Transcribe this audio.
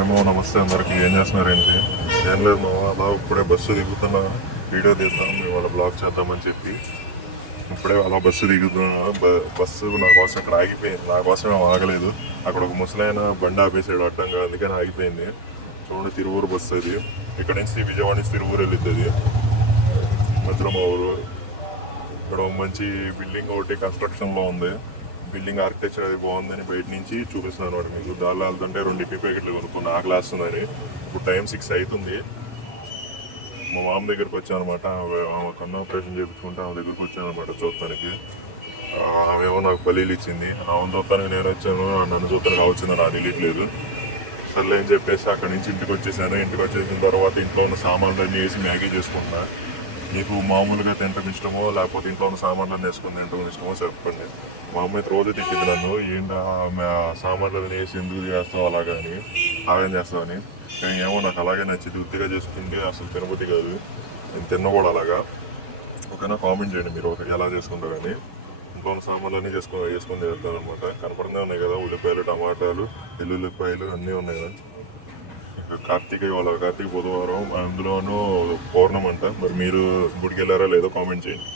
ఏమో నమస్తే అందరికి. ఏం చేస్తున్నారేంటి? ఏం లేదు మా అలా ఇప్పుడే బస్సు దిగుతున్నా, వీడియో తీద్దాం ఇవాళ బ్లాగ్ చేద్దామని చెప్పి ఇప్పుడే అలా బస్సు దిగుతున్నా. బస్సు నా కోసం అక్కడ ఆగిపోయింది. నా కోసం ఏం ఆగలేదు. అక్కడ ఒక ముసలైన బండి ఆపేసాడు అడ్డంగా, అందుకని ఆగిపోయింది. చూడండి, తిరువూరు బస్సు అది. ఇక్కడ నుంచి విజయవాడ నుంచి తిరువూరు వెళ్ళిద్ది. మధ్యలో మా ఊరు. ఇక్కడ మంచి బిల్డింగ్ ఒకటి కన్స్ట్రక్షన్లో ఉంది. బిల్డింగ్ ఆర్కిటెక్చర్ అది బాగుందని బయట నుంచి చూపిస్తున్నాను అనమాట మీకు. దానిలో వెళ్తుంటే 2 టిఫిన్ ప్యాకెట్లు కొనుక్కున్నా, ఆకలి వేస్తుందని. ఇప్పుడు టైం 6 అవుతుంది. మా మామ దగ్గరికి వచ్చాను అనమాట. ఆమె కన్ను ఆపరేషన్ చేయించుకుంటే ఆమె దగ్గరికి వచ్చాను అనమాట చూడటానికి. ఆమెమో నాకు బలీలు ఇచ్చింది. ఆమె చూడటానికి నేను వచ్చాను, నన్ను చూడటానికి వచ్చిందో నాకు తెలియట్లేదు. సర్లే అని చెప్పేసి అక్కడి నుంచి ఇంటికి వచ్చేసాను. ఇంటికి వచ్చేసిన తర్వాత ఇంట్లో ఉన్న సామాన్లు అన్నీ వేసి మ్యాగీ చేసుకుంటున్నా. మీకు మామూలుగా తింటాం ఇష్టమో లేకపోతే ఇంట్లో ఉన్న సామాన్లను వేసుకుని తింటాం ఇష్టమో చెప్పండి. మా అమ్మ అయితే రోజు తిట్టింది నన్ను, ఏంటి సామాన్లను వేసి ఎందుకు చేస్తావు అలాగా అని, ఆగం చేస్తావని. కానీ ఏమో నాకు అలాగే నచ్చింది. ఉత్తిగా చేసుకుంటే అసలు తినబుద్ధి కాదు, నేను తిన్న కూడా అలాగా. ఓకేనా? కామెంట్ చేయండి మీరు ఎలా చేసుకుంటారు కానీ. ఇంట్లో ఉన్న సామాన్లన్నీ వేసుకొని తింటాను అనమాట. కనపడుతూనే ఉన్నాయి కదా, ఉల్లిపాయలు, టమాటాలు, వెల్లుల్లిపాయలు అన్నీ ఉన్నాయి కదా. కార్తీక బుధవారం, అందులోనూ పౌర్ణం అంట. మరి మీరు గుడికి వెళ్ళారా లేదో కామెంట్ చేయండి.